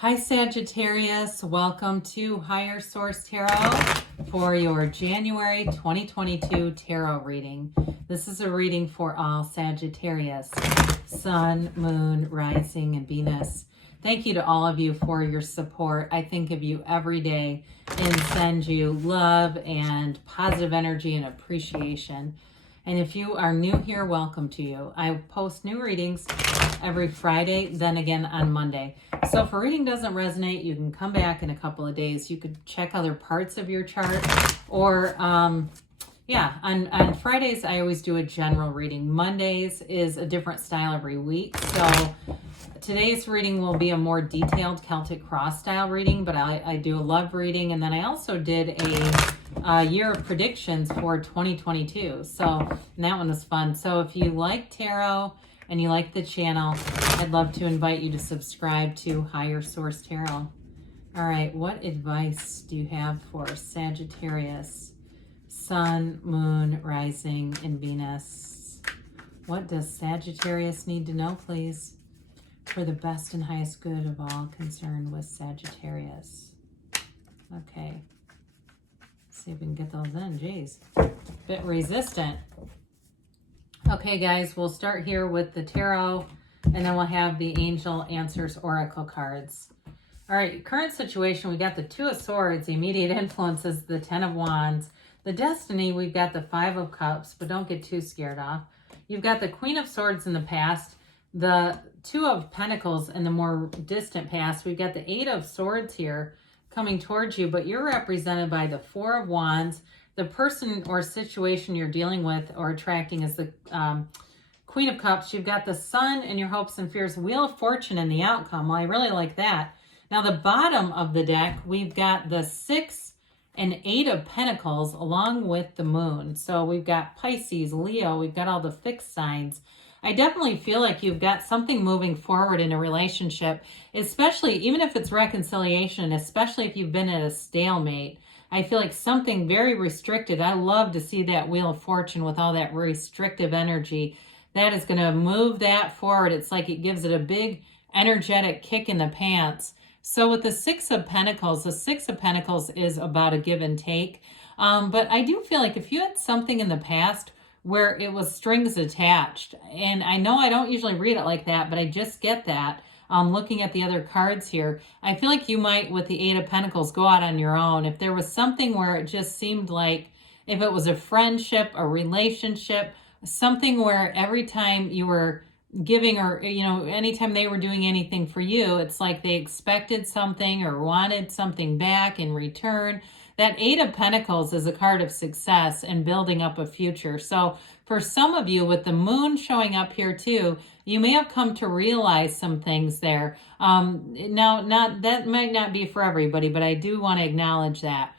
Hi Sagittarius, welcome to Higher Source Tarot for your January 2022 tarot reading. This is a reading for all Sagittarius, Sun, Moon, Rising, and Venus. Thank you to all of you for your support. I think of you every day and send you love and positive energy and appreciation. And if you are new here, welcome to you. I post new readings every Friday, then again on Monday. So if a reading doesn't resonate, you can come back in a couple of days. You could check other parts of your chart. Or, on Fridays, I always do a general reading. Mondays is a different style every week. So today's reading will be a more detailed Celtic Cross style reading, but I do a love reading. And then I also did a year of predictions for 2022. So and that one was fun. So if you like tarot and you like the channel, I'd love to invite you to subscribe to Higher Source Tarot. All right, what advice do you have for Sagittarius, Sun, Moon, Rising, and Venus? What does Sagittarius need to know, please, for the best and highest good of all concerned with Sagittarius? Okay. See if we can get those in. Jeez, bit resistant. Okay, guys, we'll start here with the tarot, and then we'll have the Angel Answers Oracle cards. All right, current situation, we got the Two of Swords. The immediate influence is the Ten of Wands. The destiny, we've got the Five of Cups, but don't get too scared off. You've got the Queen of Swords in the past, the Two of Pentacles in the more distant past. We've got the Eight of Swords here coming towards you, but you're represented by the Four of Wands. The person or situation you're dealing with or attracting is the Queen of Cups. You've got the Sun and your hopes and fears, Wheel of Fortune and the outcome. Well, I really like that. Now, the bottom of the deck, we've got the Six and Eight of Pentacles along with the Moon. So we've got Pisces, Leo, we've got all the fixed signs. I definitely feel like you've got something moving forward in a relationship, especially even if it's reconciliation, especially if you've been at a stalemate. I feel like something very restricted. I love to see that Wheel of Fortune with all that restrictive energy. That is going to move that forward. It's like it gives it a big energetic kick in the pants. So with the Six of Pentacles, the Six of Pentacles is about a give and take. But I do feel like if you had something in the past where it was strings attached, and I know I don't usually read it like that, but I just get that. Looking at the other cards here, I feel like you might, with the Eight of Pentacles, go out on your own. If there was something where it just seemed like, if it was a friendship, a relationship, something where every time you were giving or, anytime they were doing anything for you, it's like they expected something or wanted something back in return. That Eight of Pentacles is a card of success and building up a future. So for some of you, with the Moon showing up here too, you may have come to realize some things there. Now, that might not be for everybody, but I do want to acknowledge that.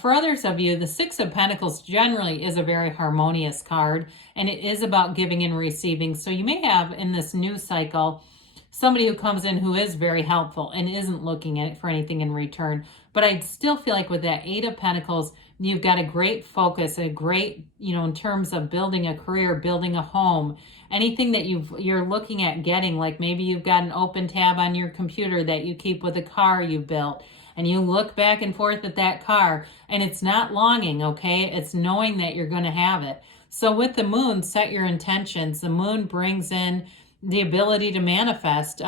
For others of you, the Six of Pentacles generally is a very harmonious card, and it is about giving and receiving. So you may have in this new cycle somebody who comes in who is very helpful and isn't looking at it for anything in return. But I still feel like with that Eight of Pentacles, you've got a great focus, a great, in terms of building a career, building a home, anything that you're looking at getting, like maybe you've got an open tab on your computer that you keep with a car you built, and you look back and forth at that car, and it's not longing, okay? It's knowing that you're going to have it. So with the Moon, set your intentions. The Moon brings in the ability to manifest.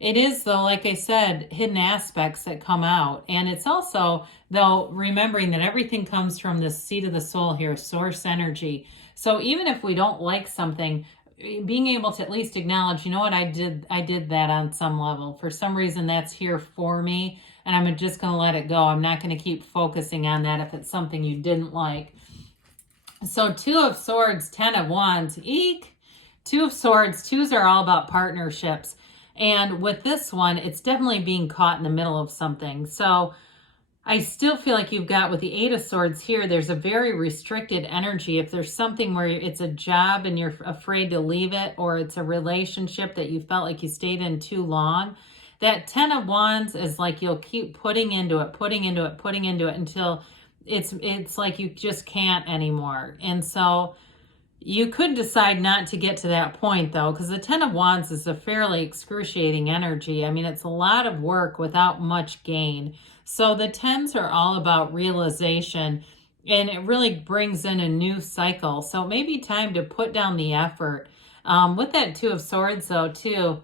It is, though, like I said, hidden aspects that come out. And it's also, though, remembering that everything comes from the seat of the soul here, source energy. So even if we don't like something, being able to at least acknowledge, you know what, I did that on some level. For some reason, that's here for me, and I'm just going to let it go. I'm not going to keep focusing on that if it's something you didn't like. So Two of Swords, Ten of Wands, eek. Two of Swords, twos are all about partnerships. And with this one, it's definitely being caught in the middle of something. So I still feel like you've got with the Eight of Swords here, there's a very restricted energy. If there's something where it's a job and you're afraid to leave it, or it's a relationship that you felt like you stayed in too long, that Ten of Wands is like you'll keep putting into it until it's like you just can't anymore. And so You could decide not to get to that point, though, because the Ten of Wands is a fairly excruciating energy. I mean, it's a lot of work without much gain. So the Tens are all about realization, and it really brings in a new cycle. So it may be time to put down the effort. With that Two of Swords, though, too,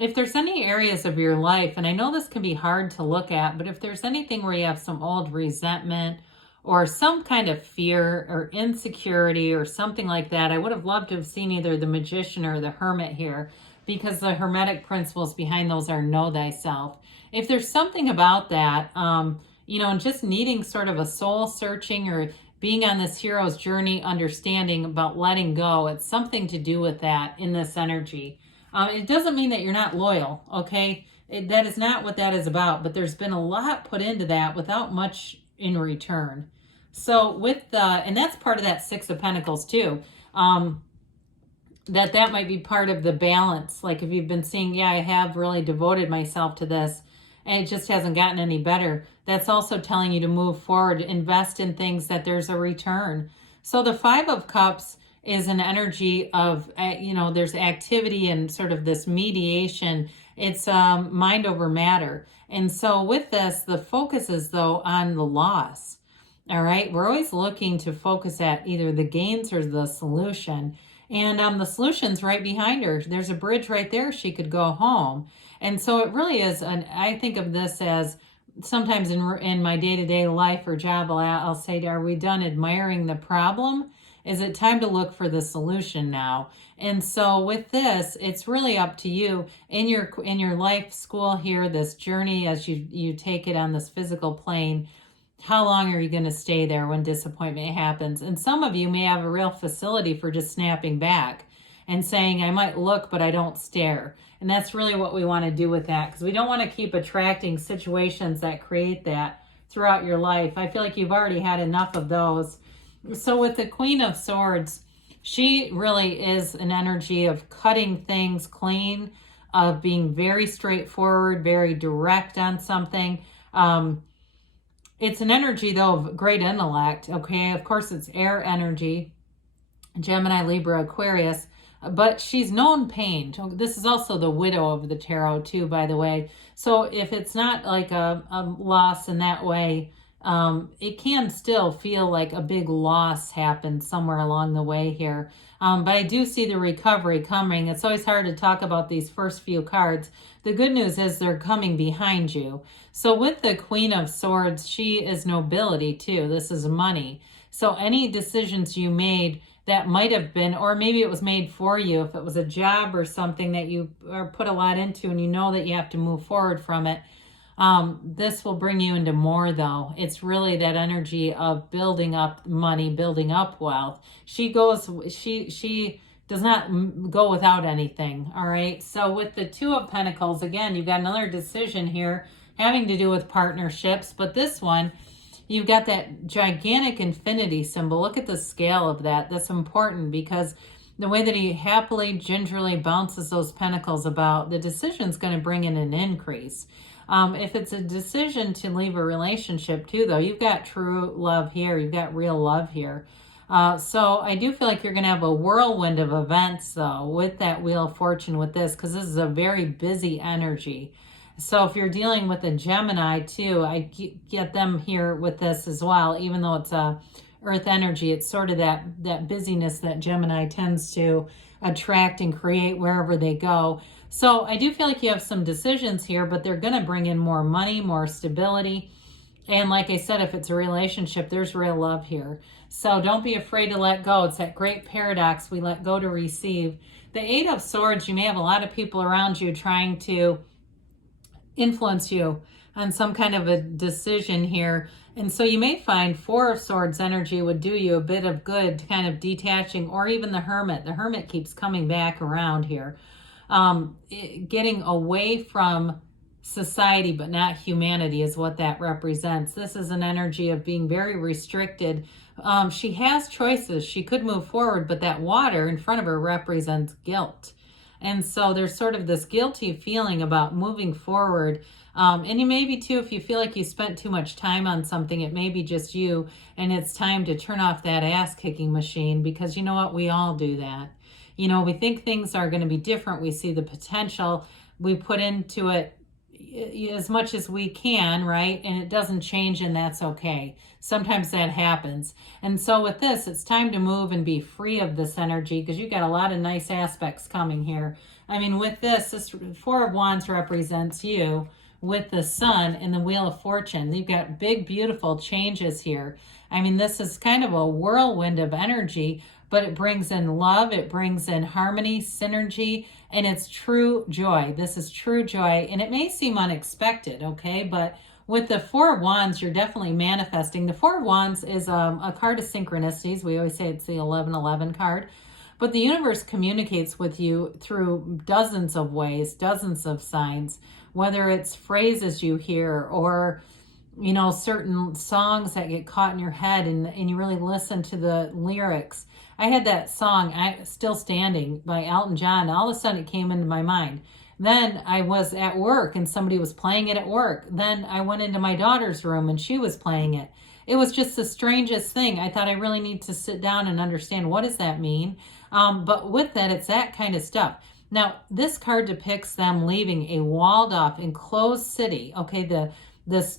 if there's any areas of your life, and I know this can be hard to look at, but if there's anything where you have some old resentment or some kind of fear or insecurity or something like that, I would have loved to have seen either the Magician or the Hermit here, because the Hermetic principles behind those are know thyself. If there's something about that, you know, and just needing sort of a soul searching or being on this hero's journey, understanding about letting go, it's something to do with that in this energy. It doesn't mean that you're not loyal, okay? That is not what that is about, but there's been a lot put into that without much in return. So with the, and that's part of that Six of Pentacles too, that might be part of the balance. Like if you've been seeing, yeah, I have really devoted myself to this and it just hasn't gotten any better, that's also telling you to move forward, invest in things that there's a return. So the Five of Cups is an energy of, you know, there's activity and sort of this mediation. It's mind over matter. And so with this, the focus is, though, on the loss. All right. We're always looking to focus at either the gains or the solution. And the solution's right behind her. There's a bridge right there. She could go home. And so it really is, I think of this as sometimes in my day-to-day life or job, I'll say, are we done admiring the problem? Is it time to look for the solution now? And so with this, it's really up to you in your life school here, this journey as you take it on this physical plane. How long are you going to stay there when disappointment happens? And some of you may have a real facility for just snapping back and saying, I might look, but I don't stare. And that's really what we want to do with that, because we don't want to keep attracting situations that create that throughout your life. I feel like you've already had enough of those. So with the Queen of Swords, she really is an energy of cutting things clean, of being very straightforward, very direct on something. It's an energy, though, of great intellect, okay? Of course, it's air energy, Gemini, Libra, Aquarius, but she's known pain. This is also the Widow of the Tarot, too, by the way. So if it's not like a loss in that way, it can still feel like a big loss happened somewhere along the way here. But I do see the recovery coming. It's always hard to talk about these first few cards. The good news is they're coming behind you. So with the Queen of Swords, she is nobility too. This is money. So any decisions you made that might have been, or maybe it was made for you, if it was a job or something that you put a lot into and you know that you have to move forward from it, this will bring you into more, though. It's really that energy of building up money, building up wealth. She does not go without anything. All right. So with the Two of Pentacles, again, you've got another decision here having to do with partnerships, but this one, you've got that gigantic infinity symbol. Look at the scale of that. That's important because the way that he happily, gingerly bounces those pentacles about, the decision's going to bring in an increase. If it's a decision to leave a relationship too, though, you've got true love here. You've got real love here. So I do feel like you're going to have a whirlwind of events, though, with that Wheel of Fortune with this, because this is a very busy energy. So if you're dealing with a Gemini too, I get them here with this as well, even though it's a Earth energy. It's sort of that busyness that Gemini tends to attract and create wherever they go. So I do feel like you have some decisions here, but they're going to bring in more money, more stability. And like I said, if it's a relationship, there's real love here. So don't be afraid to let go. It's that great paradox. We let go to receive. The Eight of Swords, you may have a lot of people around you trying to influence you on some kind of a decision here. And so you may find Four of Swords energy would do you a bit of good, kind of detaching, or even the Hermit. The Hermit keeps coming back around here. Getting away from society but not humanity is what that represents. This is an energy of being very restricted. She has choices. She could move forward, but that water in front of her represents guilt. And so there's sort of this guilty feeling about moving forward. And you maybe too, if you feel like you spent too much time on something, it may be just you, and it's time to turn off that ass kicking machine, because you know what? We all do that. You know, we think things are going to be different. We see the potential. We put into it as much as we can, right? And it doesn't change, and that's okay. Sometimes that happens. And so with this, it's time to move and be free of this energy, because you got a lot of nice aspects coming here. I mean, with this Four of Wands represents you with the Sun and the Wheel of Fortune. You've got big, beautiful changes here. I mean, this is kind of a whirlwind of energy, but it brings in love, it brings in harmony, synergy, and it's true joy. This is true joy, and it may seem unexpected, okay? But with the Four of Wands, you're definitely manifesting. The Four of Wands is a card of synchronicities. We always say it's the 1111 card. But the universe communicates with you through dozens of ways, dozens of signs, whether it's phrases you hear or, you know, certain songs that get caught in your head and you really listen to the lyrics. I had that song, Still Standing by Elton John. All of a sudden it came into my mind. Then I was at work and somebody was playing it at work. Then I went into my daughter's room and she was playing it. It was just the strangest thing. I thought I really need to sit down and understand, what does that mean? But with that, it's that kind of stuff. Now, this card depicts them leaving a walled off, enclosed city. Okay, the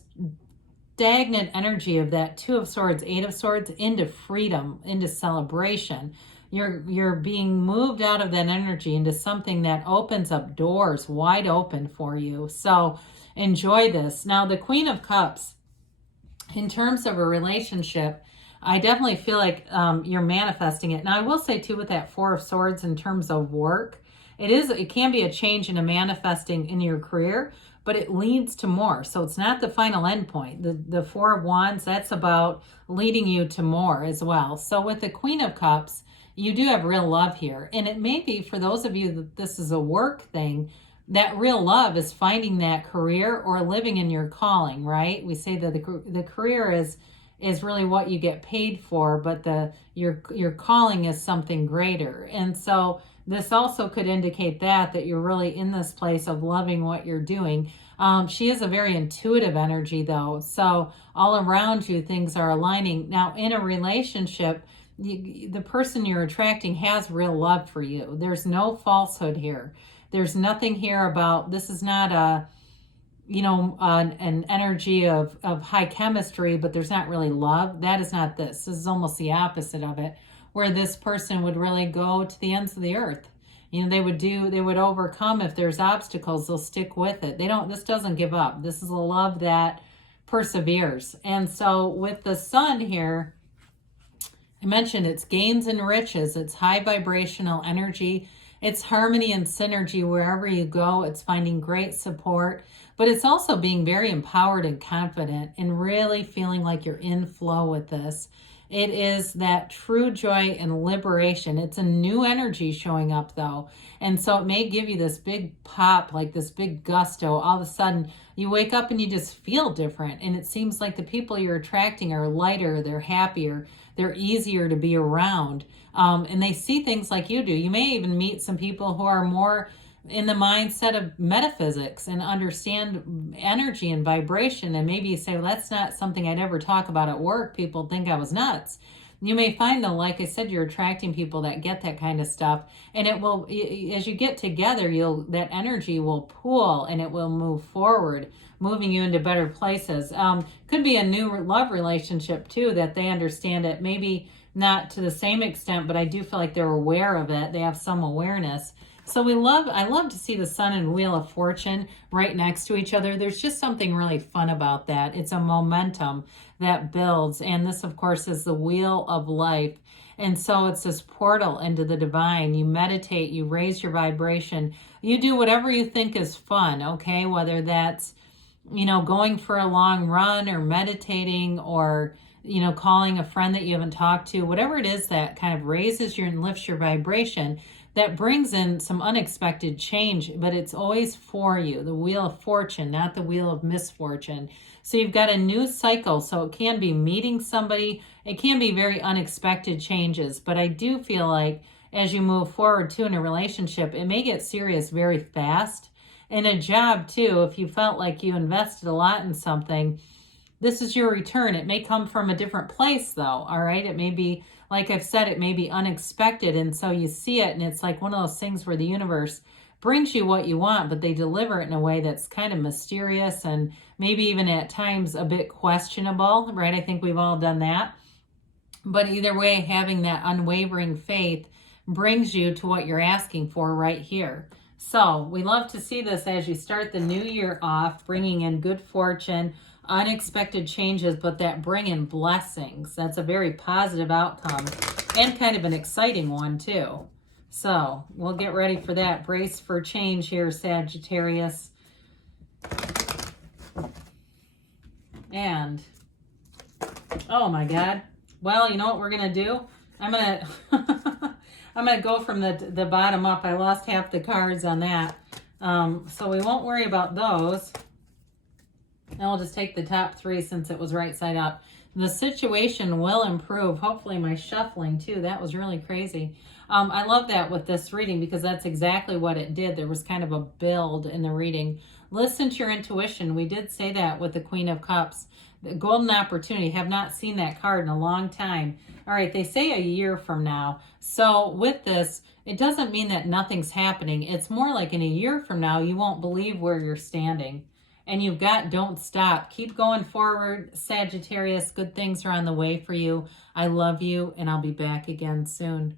stagnant energy of that Two of Swords, Eight of Swords, into freedom, into celebration. You're being moved out of that energy into something that opens up doors wide open for you. So enjoy this. Now, the Queen of Cups, in terms of a relationship, I definitely feel like you're manifesting it. Now, I will say too, with that Four of Swords, in terms of work, it can be a change in a manifesting in your career, but it leads to more. So it's not the final end point. The Four of Wands, that's about leading you to more as well. So with the Queen of Cups, you do have real love here. And it may be, for those of you that this is a work thing, that real love is finding that career or living in your calling, right? We say that the career is really what you get paid for, but your calling is something greater. And so this also could indicate that you're really in this place of loving what you're doing. She is a very intuitive energy though. So all around you, things are aligning. Now in a relationship, the person you're attracting has real love for you. There's no falsehood here. There's nothing here about, this is not an energy of high chemistry, but there's not really love. That is not this. This is almost the opposite of it, where this person would really go to the ends of the earth. You know, they would overcome if there's obstacles, they'll stick with it. This doesn't give up. This is a love that perseveres. And so with the Sun here, I mentioned it's gains and riches. It's high vibrational energy. It's harmony and synergy wherever you go. It's finding great support, but it's also being very empowered and confident and really feeling like you're in flow with this. It is that true joy and liberation. It's a new energy showing up though. And so it may give you this big pop, like this big gusto. All of a sudden you wake up and you just feel different. And it seems like the people you're attracting are lighter, they're happier, they're easier to be around. And they see things like you do. You may even meet some people who are more in the mindset of metaphysics and understand energy and vibration. And maybe you say, well, that's not something I'd ever talk about at work. People think I was nuts. You may find though, like I said, you're attracting people that get that kind of stuff. And it will, as you get together, that energy will pool and it will move forward, moving you into better places. Could be a new love relationship too, that they understand it. Maybe not to the same extent, but I do feel like they're aware of it. They have some awareness. So I love to see the Sun and Wheel of Fortune right next to each other. There's just something really fun about that. It's a momentum that builds. And this, of course, is the Wheel of Life. And so it's this portal into the divine. You meditate, you raise your vibration. You do whatever you think is fun, okay? Whether that's, going for a long run or meditating or, calling a friend that you haven't talked to, whatever it is that kind of raises and lifts your vibration, that brings in some unexpected change, but it's always for you. The Wheel of Fortune, not the Wheel of Misfortune. So you've got a new cycle. So it can be meeting somebody. It can be very unexpected changes, but I do feel like as you move forward too in a relationship. It may get serious very fast. In a job too, if you felt like you invested a lot in something, this is your return. It may come from a different place though, all right? It may be, like I've said, it may be unexpected. And so you see it and it's like one of those things where the universe brings you what you want, but they deliver it in a way that's kind of mysterious and maybe even at times a bit questionable, right? I think we've all done that. But either way, having that unwavering faith brings you to what you're asking for right here. So we love to see this as you start the new year off, bringing in good fortune, unexpected changes, but that bring in blessings. That's a very positive outcome and kind of an exciting one too. So we'll get ready for that. Brace for change here, Sagittarius. And, oh my God. Well, you know what we're going to do? I'm going to... I'm going to go from the bottom up. I lost half the cards on that. So we won't worry about those. And I'll just take the top three since it was right side up. The situation will improve. Hopefully my shuffling too. That was really crazy. I love that with this reading because that's exactly what it did. There was kind of a build in the reading. Listen to your intuition. We did say that with the Queen of Cups. The golden opportunity. Have not seen that card in a long time. All right, they say a year from now. So with this, it doesn't mean that nothing's happening. It's more like in a year from now, you won't believe where you're standing. And you've got don't stop. Keep going forward, Sagittarius. Good things are on the way for you. I love you, and I'll be back again soon.